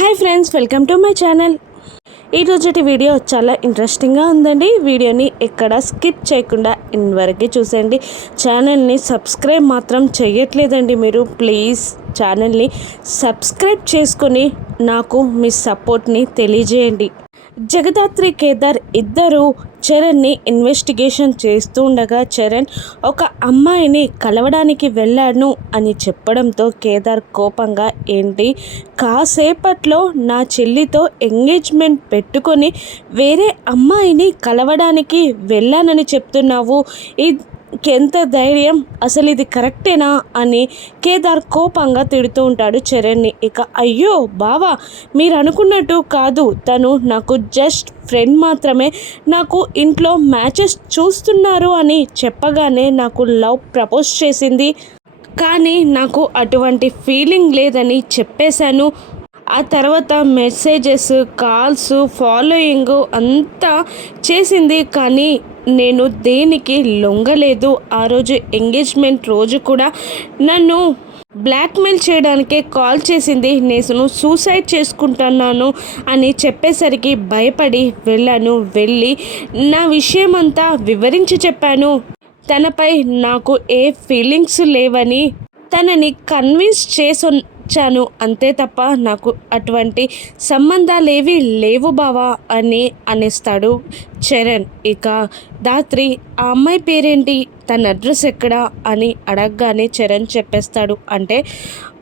Hi friends welcome to my channel. ఈరోజుటి video చాలా ఇంట్రెస్టింగ్గా ఉందండి. వీడియోని ఎక్కడ స్కిప్ చేయకుండా ఇంతవరకు చూసేయండి. ఛానల్ని సబ్స్క్రైబ్ మాత్రం చేయట్లేదండి మీరు. ప్లీజ్ ఛానల్ని సబ్స్క్రైబ్ చేసుకొని నాకు మీ సపోర్ట్ని తెలియజేయండి. జగదాత్రి కేదార్ ఇద్దరు చరణ్ని ఇన్వెస్టిగేషన్ చేస్తుండగా చరణ్ ఒక అమ్మాయిని కలవడానికి వెళ్ళాను అని చెప్పడంతో కేదార్ కోపంగా ఏంటి? కాసేపట్లో నా చెల్లితో ఎంగేజ్మెంట్ పెట్టుకొని వేరే అమ్మాయిని కలవడానికి వెళ్ళానని చెప్తున్నావు. ఎంత ధైర్యం? అసలు ఇది కరెక్టేనా? అని కేదార్ కోపంగా తిడుతూ ఉంటాడు చరణ్ని. ఇక అయ్యో బావా మీరు అనుకున్నట్టు కాదు. తను నాకు జస్ట్ ఫ్రెండ్ మాత్రమే. నాకు ఇంట్లో మ్యాచెస్ చూస్తున్నారు అని చెప్పగానే నాకు లవ్ ప్రపోజ్ చేసింది. కానీ నాకు అటువంటి ఫీలింగ్ లేదని చెప్పేశాను. ఆ తర్వాత మెసేజెస్ కాల్స్ ఫాలోయింగ్ అంతా చేసింది. కానీ నేను దేనికి లొంగలేదు. ఆ రోజు ఎంగేజ్మెంట్ రోజు కూడా నన్ను బ్లాక్మెయిల్ చేయడానికే కాల్ చేసింది. నేను సూసైడ్ చేసుకుంటున్నాను అని చెప్పేసరికి భయపడి వెళ్ళాను. వెళ్ళి నా విషయం అంతా వివరించి చెప్పాను. తనపై నాకు ఏ ఫీలింగ్స్ లేవని తనని కన్విన్స్ చేసు వచ్చాను. అంతే తప్ప నాకు అటువంటి సంబంధాలేవి లేవు బావా అని అనేస్తాడు చరణ్. ఇక దాత్రి ఆ అమ్మాయి పేరేంటి? తన అడ్రస్ ఎక్కడా? అని అడగగానే చరణ్ చెప్పేస్తాడు. అంటే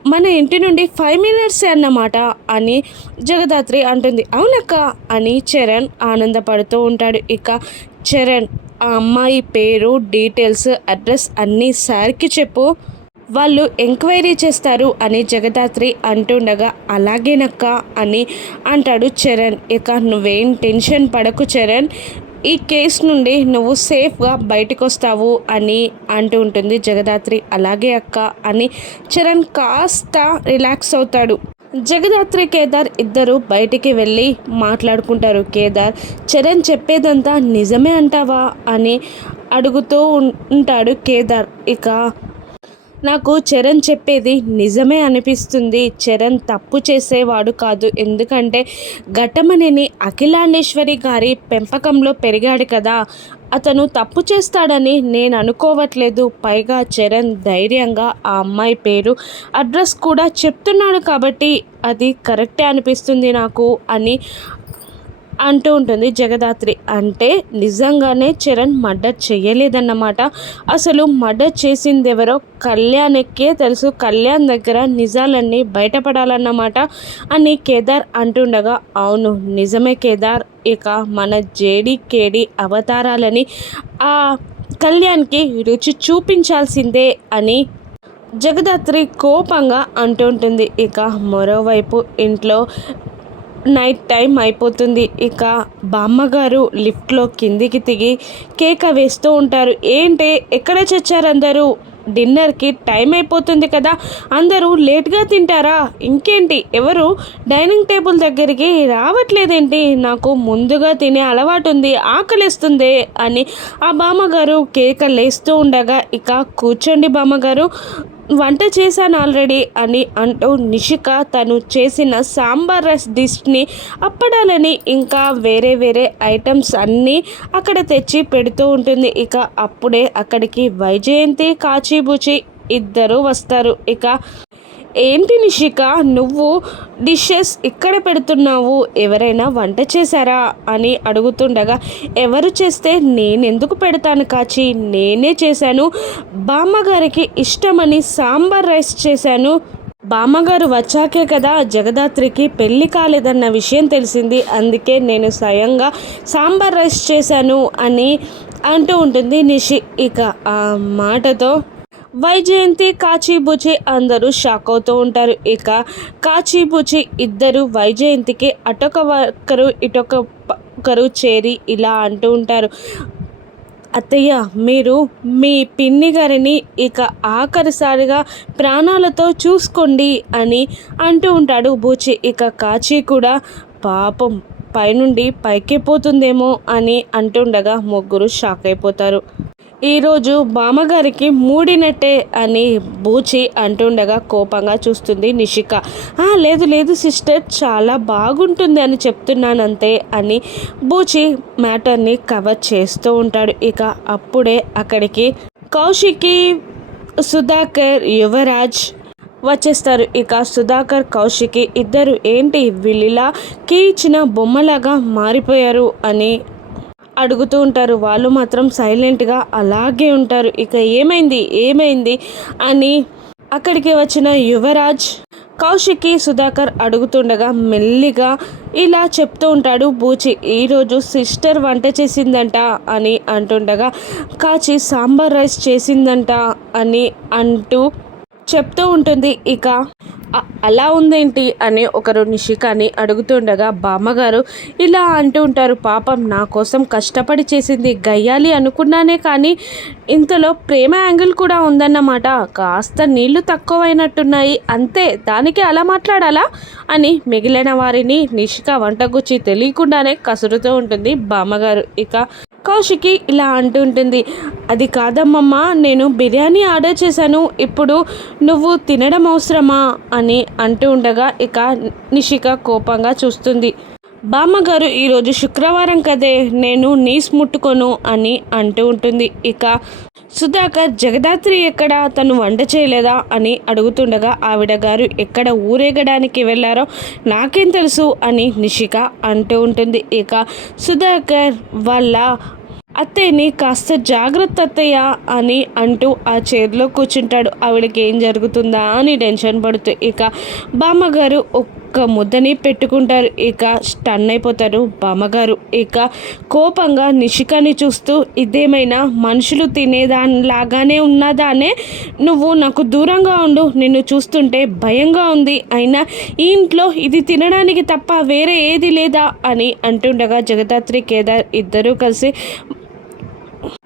మన ఇంటి నుండి ఫైవ్ మినిట్స్ అన్నమాట? అని జగదాత్రి అంటుంది. అవునక్క అని చరణ్ ఆనందపడుతూ ఉంటాడు. ఇక చరణ్ ఆ అమ్మాయి పేరు డీటెయిల్స్ అడ్రస్ అన్నీ సార్కి చెప్పు. వాళ్ళు ఎంక్వైరీ చేస్తారు అని జగదాత్రి అంటుండగా అలాగేనక్క అని అంటాడు చరణ్. ఇక నువ్వేం టెన్షన్ పడకు చరణ్. ఈ కేసు నుండి నువ్వు సేఫ్గా బయటకు వస్తావు అని అంటూ ఉంటుంది జగదాత్రి. అలాగే అక్క అని చరణ్ కాస్త రిలాక్స్ అవుతాడు. జగదాత్రి కేదార్ ఇద్దరు బయటికి వెళ్ళి మాట్లాడుకుంటారు. కేదార్ చరణ్ చెప్పేదంతా నిజమే అంటావా? అని అడుగుతూ ఉంటాడు కేదార్. ఇక నాకు చరణ్ చెప్పేది నిజమే అనిపిస్తుంది. చరణ్ తప్పు చేసేవాడు కాదు. ఎందుకంటే ఘటమనేని అఖిలాండేశ్వరి గారి పెంపకంలో పెరిగాడు కదా. అతను తప్పు చేస్తాడని నేను అనుకోవట్లేదు. పైగా చరణ్ ధైర్యంగా ఆ అమ్మాయి పేరు అడ్రస్ కూడా చెప్తున్నాడు కాబట్టి అది కరెక్టే అనిపిస్తుంది నాకు అని అంటూ ఉంటుంది జగదాత్రి. అంటే నిజంగానే చరణ్ మర్డర్ చేయలేదన్నమాట. అసలు మర్డర్ చేసింది ఎవరో కళ్యాణ్కే తెలుసు. కళ్యాణ్ దగ్గర నిజాలన్నీ బయటపడాలన్నమాట అని కేదార్ అంటుండగా అవును నిజమే కేదార్. ఇక మన జేడి కేడి అవతారాలని ఆ కళ్యాణ్కి రుచి చూపించాల్సిందే అని జగదాత్రి కోపంగా అంటుంటుంది. ఇక మరోవైపు ఇంట్లో నైట్ టైం అయిపోతుంది. ఇక బామ్మగారు లిఫ్ట్లో కిందికి దిగి కేక వేస్తూ ఉంటారు. ఏంటి ఎక్కడ చచ్చారు అందరూ డిన్నర్కి టైం అయిపోతుంది కదా అందరూ లేట్గా తింటారా? ఇంకేంటి ఎవరు డైనింగ్ టేబుల్ దగ్గరికి రావట్లేదేంటి? నాకు ముందుగా తినే అలవాటు ఉంది ఆకలిస్తుంది అని ఆ బామ్మగారు కేక లేస్తూ ఉండగా ఇక కూర్చోండి బామ్మగారు. వంట చేశాను ఆల్రెడీ అని అంటూ నిషిక తను చేసిన సాంబార్ రైస్ డిష్ని అప్పడాలని ఇంకా వేరే వేరే ఐటమ్స్ అన్నీ అక్కడ తెచ్చి పెడుతూ ఉంటుంది. ఇక అప్పుడే అక్కడికి వైజయంతి కాచిబుచి ఇద్దరు వస్తారు. ఇక ఏంటి నిషిక? నువ్వు డిషెస్ ఇక్కడ పెడుతున్నావు ఎవరైనా వంట చేశారా అని అడుగుతుండగా ఎవరు చేస్తే నేనెందుకు పెడతాను కాచి? నేనే చేశాను. బామ్మగారికి ఇష్టమని సాంబార్ రైస్ చేశాను. బామ్మగారు వచ్చాకే కదా జగదాత్రికి పెళ్ళి కాలేదన్న విషయం తెలిసింది. అందుకే నేను స్వయంగా సాంబార్ రైస్ చేశాను అని అంటూ ఉంటుంది నిషి. ఇక ఆ మాటతో వైజయంతి కాచిబుచి అందరూ షాక్ అవుతూ ఉంటారు. ఇక కాచిబుచి ఇద్దరు వైజయంతికి అటొక ఒకరు ఇటొక ఒకరు చేరి ఇలా అంటూ ఉంటారు. అత్తయ్య మీరు మీ పిన్ని గారిని ఇక ఆఖరిసారిగా ప్రాణాలతో చూసుకోండి అని అంటూ ఉంటాడు బూచి. ఇక కాచి కూడా పాపం పైనుండి పైకి పోతుందేమో అని అంటుండగా ముగ్గురు షాక్ అయిపోతారు. ఈరోజు బామ్మగారికి మూడినట్టే అని బూచి అంటుండగా కోపంగా చూస్తుంది నిషిక. "ఆ, లేదు లేదు సిస్టర్ చాలా బాగుంటుంది అని చెప్తున్నానంతే అని బూచి మ్యాటర్ని కవర్ చేస్తూ ఉంటాడు. ఇక అప్పుడే అక్కడికి కౌశికి సుధాకర్ యువరాజ్ వచ్చేస్తారు. ఇక సుధాకర్ కౌశికి ఇద్దరు ఏంటి వీళ్ళిలా కీ ఇచ్చిన బొమ్మలాగా మారిపోయారు అని అడుగుతూ ఉంటారు. వాళ్ళు మాత్రం సైలెంట్గా అలాగే ఉంటారు. ఇక ఏమైంది? ఏమైంది? అని అక్కడికి వచ్చిన యువరాజ్ కౌశికి సుధాకర్ అడుగుతుండగా మెల్లిగా ఇలా చెప్తూ ఉంటాడు బూచి ఈరోజు సిస్టర్ వంట చేసిందంట అని అంటుండగా కాచి సాంబార్ రైస్ చేసిందంట అని అంటూ చెప్తూ ఉంటుంది. ఇక అలా ఉందేంటి? అని ఒకరు నిషికాని అడుగుతుండగా బామ్మగారు ఇలా అంటూ ఉంటారు. పాపం నా కోసం కష్టపడి చేసింది గయ్యాలి అనుకున్నానే కానీ ఇంతలో ప్రేమ యాంగిల్ కూడా ఉందన్నమాట. కాస్త నీళ్ళు తక్కువైనట్టున్నాయి. అంతే దానికి అలా మాట్లాడాలా? అని మిగిలిన వారిని నిషిక వంటగుచ్చి తెలియకుండానే కసురుతూ ఉంటుంది బామ్మగారు. ఇక కౌశికి ఇలా అంటుంటుంది అది కాదమ్మమ్మ నేను బిర్యానీ ఆర్డర్ చేశాను ఇప్పుడు నువ్వు తినడం అవసరమా అని అంటూ ఉండగా ఇక నిషిక కోపంగా చూస్తుంది. బామ్మగారు ఈరోజు శుక్రవారం కదే నేను నీస్ ముట్టుకోను అని అంటూ ఉంటుంది. ఇక సుధాకర్ జగదాత్రి ఎక్కడ? తను వంట చేయలేదా? అని అడుగుతుండగా ఆవిడ గారు ఎక్కడ ఊరేగడానికి వెళ్ళారో నాకేం తెలుసు అని నిషిక అంటూ ఉంటుంది. ఇక సుధాకర్ వాళ్ళ అత్తయ్యని కాస్త జాగ్రత్త అత్తయ్య అని అంటూ ఆ చైర్లో కూర్చుంటాడు. ఆవిడకి ఏం జరుగుతుందా అని టెన్షన్ పడుతూ ఇక బామ్మగారు ఒక్క ముద్దని పెట్టుకుంటారు. ఇక స్టన్ అయిపోతారు బామ్మగారు. ఇక కోపంగా నిషికాని చూస్తూ ఇదేమైనా మనుషులు తినేదానిలాగానే ఉన్నదానే? నువ్వు నాకు దూరంగా ఉండు. నిన్ను చూస్తుంటే భయంగా ఉంది. అయినా ఈ ఇంట్లో ఇది తినడానికి తప్ప వేరే ఏది లేదా? అని అంటుండగా జగదాత్రి కేదార్ ఇద్దరూ కలిసి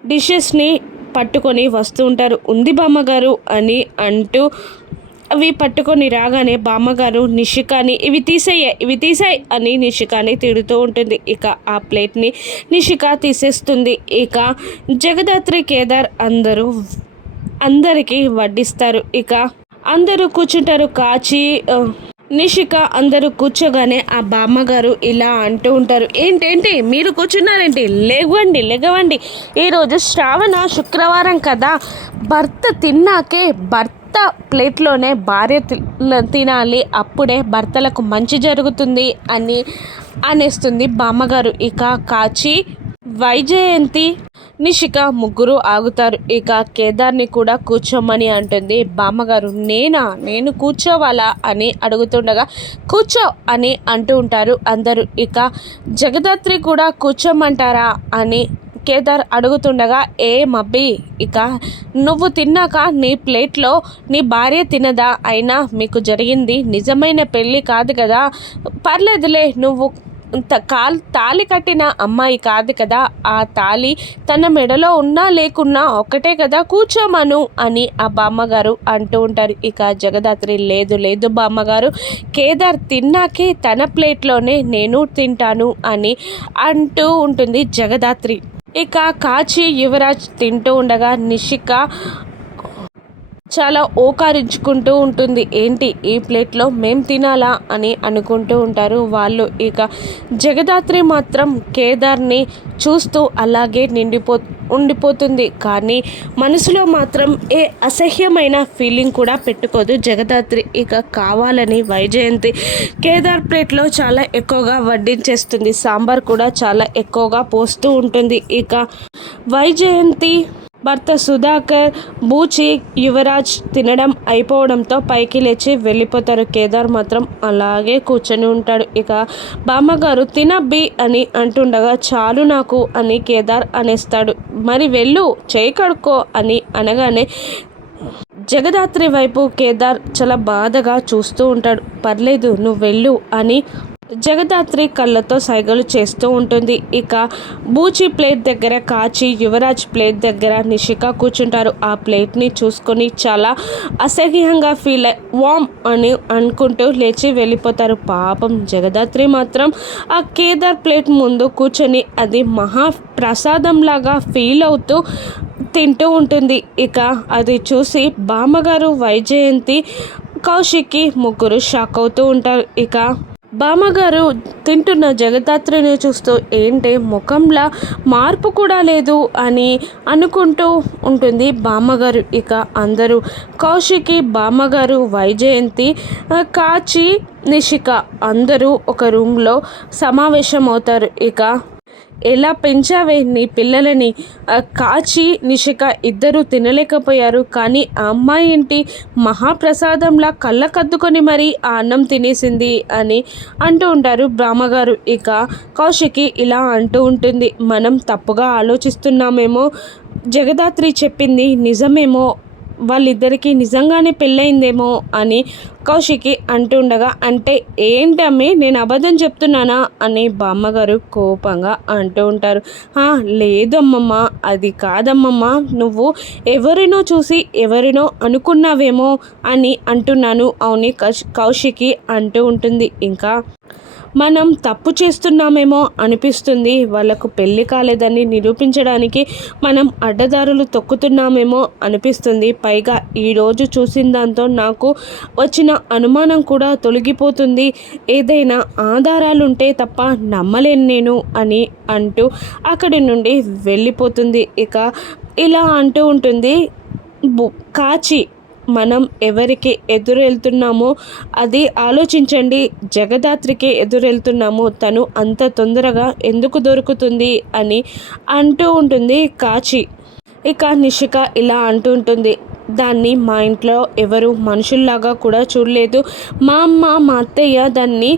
డిషెస్ని పట్టుకొని వస్తూ ఉంటారు. ఉంది బామ్మగారు అని అంటూ అవి పట్టుకొని రాగానే బామ్మగారు నిషికాని ఇవి తీసేయ ఇవి తీసాయి అని నిషికాని తిడుతూ ఉంటుంది. ఇక ఆ ప్లేట్ని నిషిక తీసేస్తుంది. ఇక జగదాత్రి కేదార్ అందరూ అందరికీ వడ్డిస్తారు. ఇక అందరూ కూర్చుంటారు. కాచి నిషిక అందరూ కూర్చోగానే ఆ బామ్మగారు ఇలా అంటూ ఉంటారు. ఏంటేంటి మీరు కూర్చున్నారేంటి? లేవండి లెగవండి ఈరోజు శ్రావణ శుక్రవారం కదా. భర్త తిన్నాకే భర్త ప్లేట్లోనే భార్య తినాలి అప్పుడే భర్తలకు మంచి జరుగుతుంది అని అనేస్తుంది బామ్మగారు. ఇక కాచి వైజయంతి నిషిక ముగ్గురు ఆగుతారు. ఇక కేదార్ని కూడా కూర్చోమని అంటుంది బామ్మగారు. నేనా? నేను కూర్చోవాలా? అని అడుగుతుండగా కూర్చో అని అంటూ ఉంటారు అందరూ. ఇక జగదాత్రి కూడా కూర్చోమంటారా? అని కేదార్ అడుగుతుండగా ఏ మబ్బి ఇక నువ్వు తిన్నాక నీ ప్లేట్లో నీ భార్య తినదా? అయినా మీకు జరిగింది నిజమైన పెళ్ళి కాదు కదా. పర్లేదులే నువ్వు కాల్ తాలి కట్టిన అమ్మాయి కాదు కదా. ఆ తాలి తన మెడలో ఉన్నా లేకున్నా ఒకటే కదా కూర్చోమను అని ఆ బామ్మగారు అంటూ ఉంటారు. ఇక జగదాత్రి లేదు లేదు బామ్మగారు కేదార్ తిన్నాకే తన ప్లేట్లోనే నేను తింటాను అని అంటూ ఉంటుంది జగదాత్రి. ఇక కాచి యువరాజ్ తింటూ ఉండగా నిషిక చాలా ఓకారించుకుంటూ ఉంటుంది. ఏంటి ఈ ప్లేట్లో మేం తినాలా అని అనుకుంటూ ఉంటారు వాళ్ళు. ఇక జగదాత్రి మాత్రం కేదార్ని చూస్తూ అలాగే నిండిపో ఉండిపోతుంది. కానీ మనసులో మాత్రం ఏ అసహ్యమైన ఫీలింగ్ కూడా పెట్టుకోదు. జగదాత్రి ఇక కావాలని వైజయంతి కేదార్ ప్లేట్లో చాలా ఎక్కువగా వడ్డించేస్తుంది. సాంబార్ కూడా చాలా ఎక్కువగా పోస్తూ ఉంటుంది. ఇక వైజయంతి భర్త సుధాకర్ బూచి యువరాజ్ తినడం అయిపోవడంతో పైకి లేచి వెళ్ళిపోతారు. కేదార్ మాత్రం అలాగే కూర్చొని ఉంటాడు. ఇక బామ్మగారు తినబ్బి అని అంటుండగా చాలు నాకు అని కేదార్ అనేస్తాడు. మరి వెళ్ళు చేయి కడుక్కో అని అనగానే జగదాత్రి వైపు కేదార్ చాలా బాధగా చూస్తూ ఉంటాడు. పర్లేదు నువ్వు వెళ్ళు అని జగదాత్రి కళ్ళతో సైగలు చేస్తూ ఉంటుంది. ఇక బూచి ప్లేట్ దగ్గర కాచి యువరాజ్ ప్లేట్ దగ్గర నిషిక కూర్చుంటారు. ఆ ప్లేట్ని చూసుకొని చాలా అసహ్యంగా ఫీల్ వామ్ అని అనుకుంటూ లేచి వెళ్ళిపోతారు. పాపం జగదాత్రి మాత్రం ఆ కేదార్ ప్లేట్ ముందు కూర్చొని అది మహా ప్రసాదంలాగా ఫీల్ అవుతూ తింటూ ఉంటుంది. ఇక అది చూసి బామ్మగారు వైజయంతి కౌశిక్కి ముగ్గురు షాక్ అవుతూ ఉంటారు. ఇక బామ్మగారు తింటున్న జగదాత్రిని చూస్తూ ఏంటి ముఖంలా మార్పు కూడా లేదు అని అనుకుంటూ ఉంటుంది బామ్మగారు. ఇక అందరూ కౌశికి బామ్మగారు వైజయంతి కాచి నిషిక అందరూ ఒక రూమ్లో సమావేశం అవుతారు ఇక ఎలా పెంచావే నీ పిల్లలని? కాచి నిషిక ఇద్దరు తినలేకపోయారు. కానీ ఆ అమ్మాయి ఏంటి? మహాప్రసాదంలా కళ్ళకద్దుకొని మరీ ఆ అన్నం తినేసింది అని అంటూ ఉంటారు బ్రహ్మగారు. ఇక కౌశికి ఇలా అంటూ ఉంటుంది. మనం తప్పుగా ఆలోచిస్తున్నామేమో? జగదాత్రి చెప్పింది నిజమేమో? వాళ్ళిద్దరికీ నిజంగానే పెళ్ళయిందేమో అని కౌశికి అంటుండగా అంటే ఏంటమ్మి నేను అబద్ధం చెప్తున్నానా? అని బామ్మగారు కోపంగా అంటూ ఉంటారు. లేదమ్మమ్మ అది కాదమ్మమ్మ. నువ్వు ఎవరినో చూసి ఎవరినో అనుకున్నావేమో అని అంటున్నాను అవుని కౌశికి అంటూ ఉంటుంది. ఇంకా మనం తప్పు చేస్తున్నామేమో అనిపిస్తుంది. వాళ్ళకు పెళ్ళి కాలేదని నిరూపించడానికి మనం అడ్డదారులు తొక్కుతున్నామేమో అనిపిస్తుంది. పైగా ఈరోజు చూసిన దాంతో నాకు వచ్చిన అనుమానం కూడా తొలగిపోతుంది. ఏదైనా ఆధారాలుంటే తప్ప నమ్మలేను నేను అని అంటూ అక్కడి నుండి వెళ్ళిపోతుంది. ఇక ఇలా అంటూ ఉంటుంది. కాచి మనం ఎవరికి ఎదురెళ్తున్నామో అది ఆలోచించండి. జగదాత్రికి ఎదురెళ్తున్నాము. తను అంత తొందరగా ఎందుకు దొరుకుతుంది అని అంటూ ఉంటుంది కాచి. ఇక నిషిక ఇలా అంటూ ఉంటుంది. దాన్ని మా ఇంట్లో ఎవరు మనుషుల్లాగా కూడా చూడలేదు. మా అమ్మ మా అత్తయ్య దాన్ని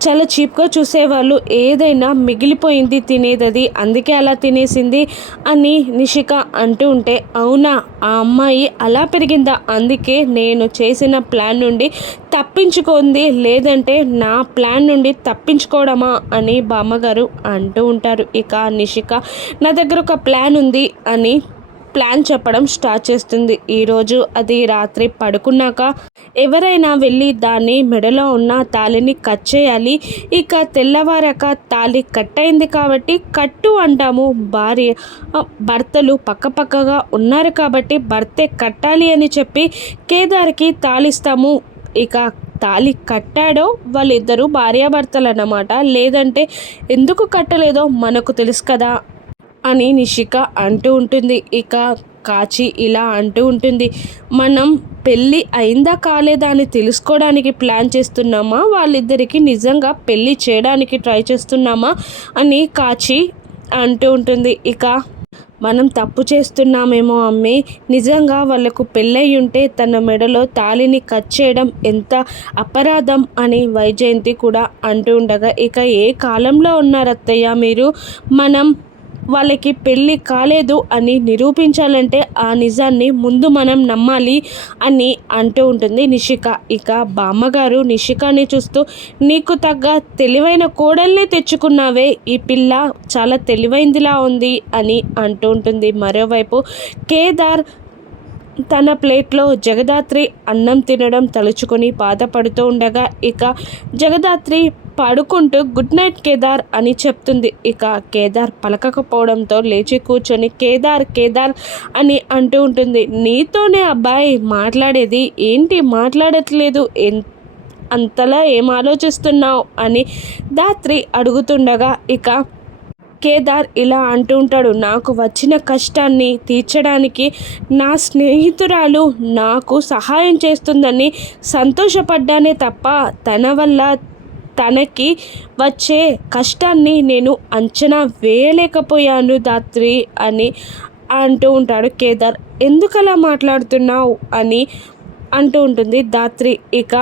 చాలా చీప్గా చూసేవాళ్ళు ఏదైనా మిగిలిపోయింది తినేదది అందుకే అలా తినేసింది అని నిషిక అంటూ ఉంటే అవునా ఆ అమ్మాయి అలా పెరిగిందా? అందుకే నేను చేసిన ప్లాన్ నుండి తప్పించుకుంది లేదంటే నా ప్లాన్ నుండి తప్పించుకోవడమా అని బామ్మగారు అంటూ ఉంటారు. ఇక నిషిక నా దగ్గర ఒక ప్లాన్ ఉంది అని ప్లాన్ చెప్పడం స్టార్ట్ చేస్తుంది. ఈరోజు అది రాత్రి పడుకున్నాక ఎవరైనా వెళ్ళి దాన్ని మెడలో ఉన్న తాళిని కట్ చేయాలి. ఇక తెల్లవారాక తాళి కట్ అయింది కాబట్టి కట్టు అంటాము. భార్య భర్తలు పక్కపక్కగా ఉన్నారు కాబట్టి భర్తే కట్టాలి అని చెప్పి కేదార్కి తాళిస్తాము. ఇక తాళి కట్టాడో వాళ్ళిద్దరూ భార్యాభర్తలు అన్నమాట లేదంటే ఎందుకు కట్టలేదో మనకు తెలుసు కదా. అని నిషిక అంటూ ఉంటుంది. ఇక కాచి ఇలా అంటూ ఉంటుంది. మనం పెళ్ళి అయిందా కాలేదా అని తెలుసుకోవడానికి ప్లాన్ చేస్తున్నామా? వాళ్ళిద్దరికీ నిజంగా పెళ్ళి చేయడానికి ట్రై చేస్తున్నామా? అని కాచి అంటూ ఉంటుంది. ఇక మనం తప్పు చేస్తున్నామేమో అమ్మి. నిజంగా వాళ్ళకు పెళ్ళయి ఉంటే తన మెడలో తాలిని కట్ చేయడం ఎంత అపరాధం అని వైజయంతి కూడా అంటూ ఉండగా ఇక ఏ కాలంలో ఉన్నారు అత్తయ్య మీరు? మనం వాళ్ళకి పెళ్ళి కాలేదు అని నిరూపించాలంటే ఆ నిజాన్ని ముందు మనం నమ్మాలి అని అంటూ ఉంటుంది నిషిక. ఇక బామ్మగారు నిషికాని చూస్తూ నీకు తగ్గ తెలివైన కోడల్ని తెచ్చుకున్నావే ఈ పిల్ల చాలా తెలివైందిలా ఉంది అని అంటూ ఉంటుంది. మరోవైపు కేదార్ తన ప్లేట్లో జగదాత్రి అన్నం తినడం తలుచుకొని బాధపడుతూ ఉండగా ఇక జగదాత్రి పడుకుంటూ గుడ్ నైట్ కేదార్ అని చెప్తుంది. ఇక కేదార్ పలకకపోవడంతో లేచి కూర్చొని కేదార్ కేదార్ అని అంటూ ఉంటుంది. నీతోనే అబ్బాయి మాట్లాడేది? ఏంటి మాట్లాడట్లేదు? అంతలా ఏం ఆలోచిస్తున్నావు? అని దాత్రి అడుగుతుండగా ఇక కేదార్ ఇలా అంటూ ఉంటాడు. నాకు వచ్చిన కష్టాన్ని తీర్చడానికి నా స్నేహితురాలు నాకు సహాయం చేస్తుందని సంతోషపడ్డానే తప్ప తన వల్ల తనకి వచ్చే కష్టాన్ని నేను అంచనా వేయలేకపోయాను దాత్రి అని అంటూ ఉంటాడు కేదార్. ఎందుకలా మాట్లాడుతున్నావు అని అంటూ ఉంటుంది దాత్రి ఇక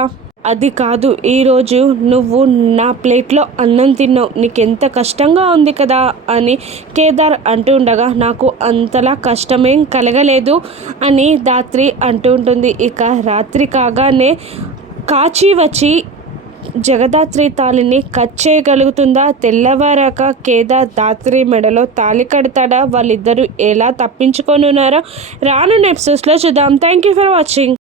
అది కాదు ఈరోజు నువ్వు నా ప్లేట్లో అన్నం తిన్నావు నీకు ఎంత కష్టంగా ఉంది కదా అని కేదార్ అంటూ ఉండగా నాకు అంతలా కష్టమేం కలగలేదు అని దాత్రి అంటూ ఉంటుంది. ఇక రాత్రి కాగానే కాచి వచ్చి జగదాత్రి తాళిని కట్ చేయగలుగుతుందా? తెల్లవారాక కేదార్ దాత్రి మెడలో తాళి కడతాడా? వాళ్ళిద్దరూ ఎలా తప్పించుకొనున్నారో రానున్న రాను ఎపిసోడ్స్లో చూద్దాం. Thank you for watching